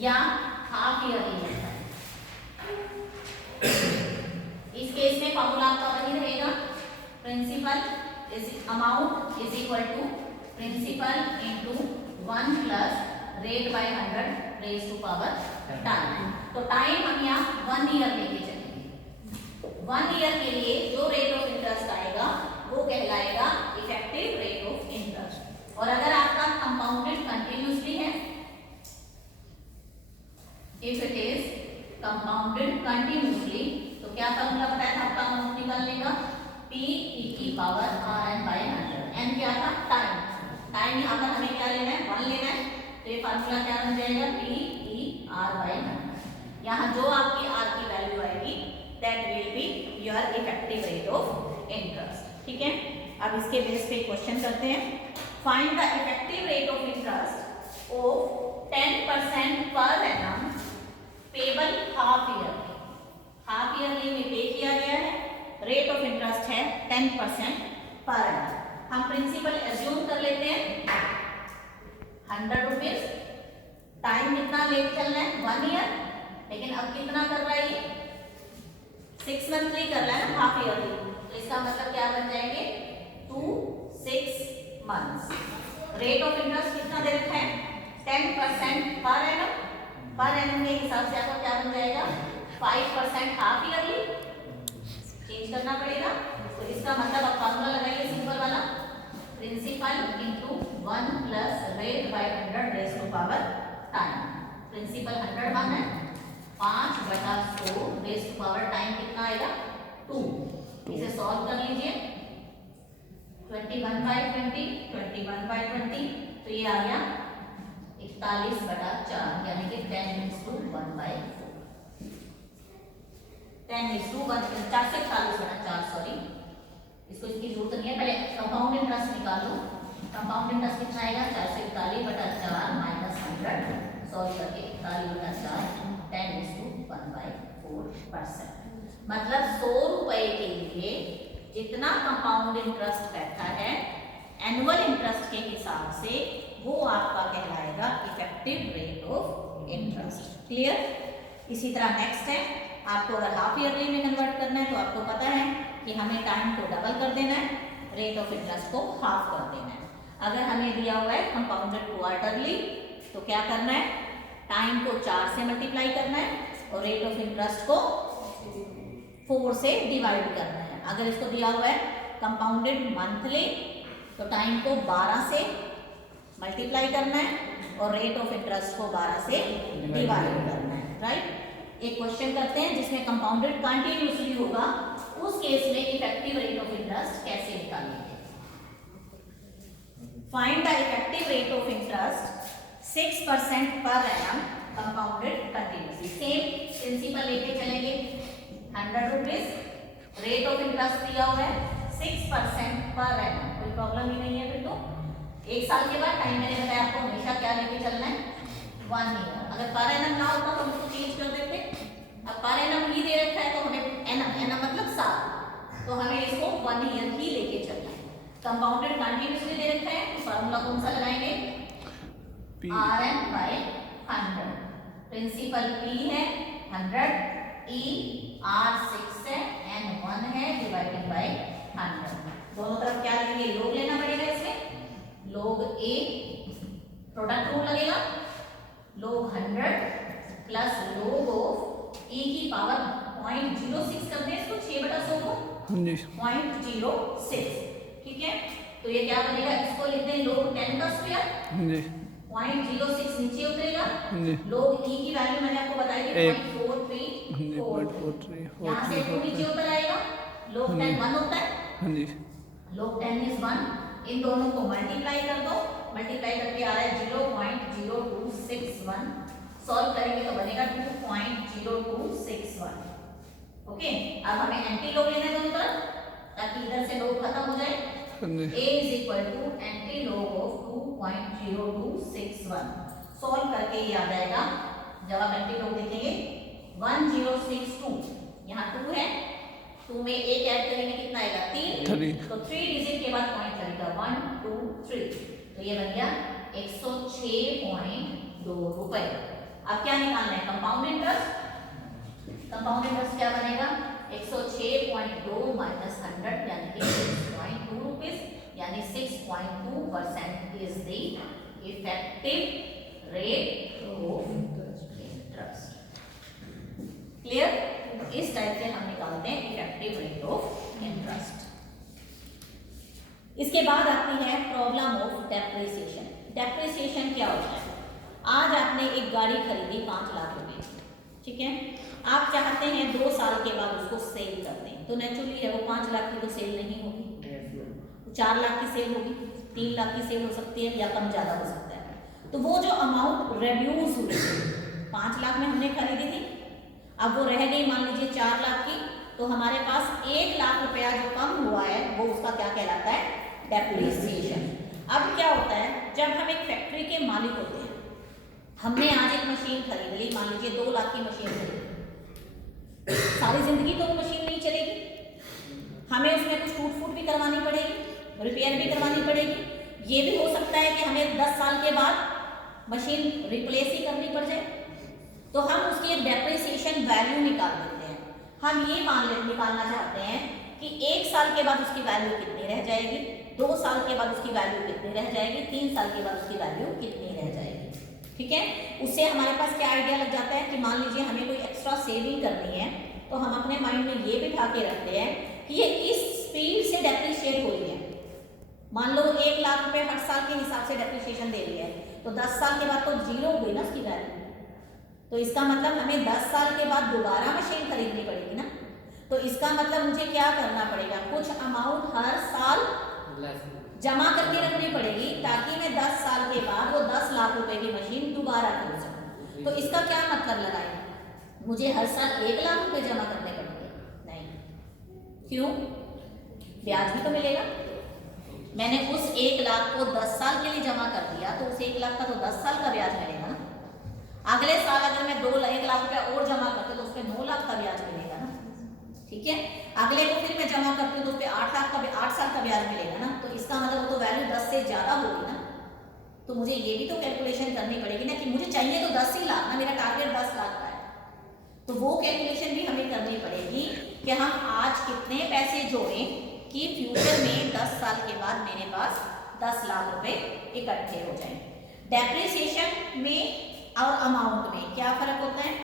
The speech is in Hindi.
या हाफ ईयरली लगता है। इस केस में फॉर्मूला आपका वही रहेगा, principal is amount is equal to principal into 1 plus rate by 100 raise to power time. तो टाइम हम यहाँ 1 ईयर लेके चलेंगे। 1 ईयर के लिए जो रेट ऑफ इंटरेस्ट आएगा वो कहलाएगा इफेक्टिव रेट ऑफ इंटरेस्ट। और अगर आपका कंपाउंडेड कंटिन्यूसली है, if it is compounded continuously, तो क्या फॉर्मूला बताया था आपका अमाउंट निकालने का, P e की पावर Rn बाय 100। n क्या था, टाइम। टाइम यहाँ पर हमें क्या लेना है, 1 लेना है, तो ये फार्मूला क्या बन जाएगा, P e R बाय 100। यहाँ जो आपकी R की वैल्यू आएगी that will be your effective rate of interest. ठीक है, अब इसके बेस पे क्वेश्चन करते हैं। Find the effective rate of interest of 10% per annum payable half yearly. Half yearly में पे किया गया है, रेट ऑफ इंटरेस्ट है 10% पर एनम। हम प्रिंसिपल एज्यूम कर लेते हैं 100 रुपीज। टाइम कितना लेके चलना है, 1 ईयर, लेकिन अब कितना कर रहा है ये, 6 मंथली कर रहा है ना, हाफ ईयरली। तो इसका मतलब क्या बन जाएंगे, 2 6 मंथ्स। रेट ऑफ इंटरेस्ट कितना दे रखा है, 10% पर एनम। पर एनम के हिसाब से आपको क्या बन जाएगा, 5% हाफ ईयरली, चेंज करना पड़ेगा। तो इसका मतलब आप फॉर्मूला लगाइए सिंपल वाला, principal into 1 plus rate by 100 raise to power time. Principal 100 मान है, 5/100 रेज टू पावर टाइम कितना आएगा, 2। इसे सॉल्व कर लीजिए, 21/20, 21/20, तो ये आ गया 41/4, यानी कि 10:1/4। 10:1, 4 से 41/4, सॉरी, इसको इसकी जरूरत नहीं है। पहले कंपाउंड इंटरेस्ट निकालो। कंपाउंड इंटरेस्ट कितना आएगा, 4 से 41/4 माइनस 100, सॉल्व करके 41/4, 10:1/4%। मतलब 100 रुपए के लिए जितना कंपाउंड इंटरेस्ट बैठा है एनुअल इंटरेस्ट के हिसाब से, वो आपका कहलाएगा effective rate of interest. Clear. इसी तरह नेक्स्ट है, आपको अगर हाफ ईयरली में कन्वर्ट करना है तो आपको पता है कि हमें टाइम को डबल कर देना है, रेट ऑफ इंटरेस्ट को हाफ कर देना है। अगर हमें दिया हुआ है कंपाउंडेड क्वार्टरली, तो क्या करना है, टाइम को 4 से मल्टीप्लाई करना है और रेट ऑफ इंटरेस्ट को 4 से डिवाइड करना है। अगर इसको दिया हुआ है कंपाउंडेड मंथली, तो टाइम को 12 से मल्टीप्लाई करना है और रेट ऑफ इंटरेस्ट को 12 से डिवाइड करना है। राइट। एक क्वेश्चन करते हैं जिसमें कंपाउंडेड कंटिन्यूसली होगा, उस केस में इफेक्टिव रेट ऑफ इंटरेस्ट कैसे निकालेंगे। Find the effective rate of interest 6% पर annum compounded continuously. Same principal लेके चलेंगे, 100 रुपीज, रेट ऑफ इंटरेस्ट दिया हुआ है 6% पर एनम, कोई प्रॉब्लम ही नहीं है। फिर तो 1 साल के बाद टाइम मैंने बताया आपको हमेशा क्या लेके चलना है, 1 ईयर। अगर पर एनम ना होता तो हम इसको चेंज कर देते। अब पर एनम ही दे रखा है तो हमें एनम मतलब साल, तो हमें इसको 1 ईयर ही लेके चलना है। कंपाउंडेड कंटिन्यूसली दे रखा है तो फार्मूला कौन सा लगाएंगे, Rn बाय 100। प्रिंसिपल P है 100, E R 6 है, N 1 है, डिवाइडेड बाय 100। दोनों तरफ क्या लगेंगे, लोग लेना पड़ेगा इसमें, लोग A, प्रोडक्ट रूल लगेगा, लोग 100 प्लस लोग ऑफ E की पावर 0.06 कर दें इसको, 6/100 को 0.06। ठीक है, तो ये क्या बनेगा, इसको लिखते हैं लोग 10 का स्क्वायर, 0.06 नीचे उतरेगा। लोग E की वैल्यू मैंने आपको बताई थी 0.43, यहाँ से 2 नीचे उतर आएगा। लोग 10 1 होता है, लोग 10 इज 1, इन दोनों को मल्टीप्लाई कर दो, मल्टीप्लाई करके आ रहा है 0.0261, सॉल्व करेंगे तो बनेगा 2.0261। ओके, अब हमें एंटी लोग लेना है दोनों तरफ ताकि इधर से लोग खत्म हो जाए। A is equal to antilog of 2.0261, solve करके ये आ जाएगा, जब आप एंटी लोग देखेंगे 1062, यहाँ 2 है, 2 में 1 ऐड करेंगे कितना आएगा, 3, तो 3 डिजिट के बाद पॉइंट लगेगा 1 2 3, तो ये बन गया 106.2 रुपए। अब क्या निकालना है, कंपाउंड इंटरेस्ट। कंपाउंड इंटरेस्ट क्या बनेगा, 106.2 माइनस 100 यानी कि 6.2 रुपीज, यानी 6.2% is the effective rate of interest. Clear? इस टाइप से हम निकालते हैं इफेक्टिव रेट ऑफ इंटरेस्ट। इसके बाद आती है प्रॉब्लम ऑफ डेप्रिसिएशन। डेप्रिसिएशन क्या होता है, आज आपने एक गाड़ी खरीदी 5 लाख रुपए, ठीक है, आप चाहते हैं 2 साल के बाद उसको सेल कर दें, तो नेचुरली है वो 5 लाख की तो सेल नहीं होगी, 4 लाख की सेल होगी, 3 लाख की सेल हो सकती है या कम ज़्यादा हो सकता है। तो वो जो अमाउंट रिड्यूस हुई 5 लाख में हमने खरीदी थी, अब वो रह गई मान लीजिए 4 लाख की, तो हमारे पास 1 लाख रुपया जो कम हुआ है वो उसका क्या कहलाता है, डेप्रिसिएशन। अब क्या होता है, जब हम एक फैक्ट्री के मालिक होते हैं, हमने आज एक मशीन खरीद ली, मान लीजिए 2 लाख की मशीन खरीदी, सारी जिंदगी तो वो मशीन नहीं चलेगी, हमें उसमें कुछ टूट फूट भी करवानी पड़ेगी, रिपेयर भी करवानी पड़ेगी। ये भी हो सकता है कि हमें 10 साल के बाद मशीन रिप्लेस ही करनी पड़ जाए, तो हम उसकी एक डेप्रिसिएशन वैल्यू निकाल देते हैं। हम ये निकालना चाहते हैं कि 1 साल के बाद उसकी वैल्यू कितनी रह जाएगी, 2 साल के बाद उसकी वैल्यू कितनी रह जाएगी, 3 साल के बाद उसकी वैल्यू कितनी रह जाएगी, ठीक है। उससे हमारे पास क्या आइडिया लग जाता है कि मान लीजिए हमें कोई एक्स्ट्रा सेविंग करनी है, तो हम अपने माइंड में ये बिठा के रखते हैं कि ये इस स्पीड से डेप्रिशिएट हो रही है। मान लो 1 लाख रुपए हर साल के हिसाब से डेप्रिशिएशन दे रही है, तो 10 साल के बाद तो जीरो हो गई ना उसकी वैल्यू, तो इसका मतलब हमें 10 साल के बाद दोबारा मशीन खरीदनी पड़ेगी ना। तो इसका मतलब मुझे क्या करना पड़ेगा, कुछ अमाउंट हर साल जमा करके रखनी पड़ेगी, ताकि मैं 10 साल के बाद वो 10 लाख रुपए की मशीन दोबारा खरीद सकूं। तो इसका क्या मतलब लगाए, मुझे हर साल 1 लाख रुपए जमा करने पड़ेंगे? नहीं। क्यों? ब्याज भी तो मिलेगा। मैंने उस 1 लाख को 10 साल के लिए जमा कर दिया, तो उस 1 लाख का तो 10 साल का ब्याज मिलेगा ना। अगले साल अगर मैं 1 लाख रुपया और जमा करती हूँ तो उसपे 9 लाख का ब्याज मिलेगा ना, ठीक है। अगले को फिर मैं जमा करती हूँ तो उसपे 8 साल का ब्याज मिलेगा ना। तो इसका मतलब वो तो वैल्यू 10 से ज्यादा होगी ना। तो मुझे ये भी तो कैलकुलेशन करनी पड़ेगी ना कि मुझे चाहिए तो 10 ही लाख ना, मेरा टारगेट 10 लाख का है, तो वो कैलकुलेशन भी हमें करनी पड़ेगी कि हम आज कितने पैसे जोड़ें कि फ्यूचर में 10 साल के बाद मेरे पास 10 लाख रुपए इकट्ठे हो जाएं। डेप्रिसिएशन में और अमाउंट में क्या फर्क होता है?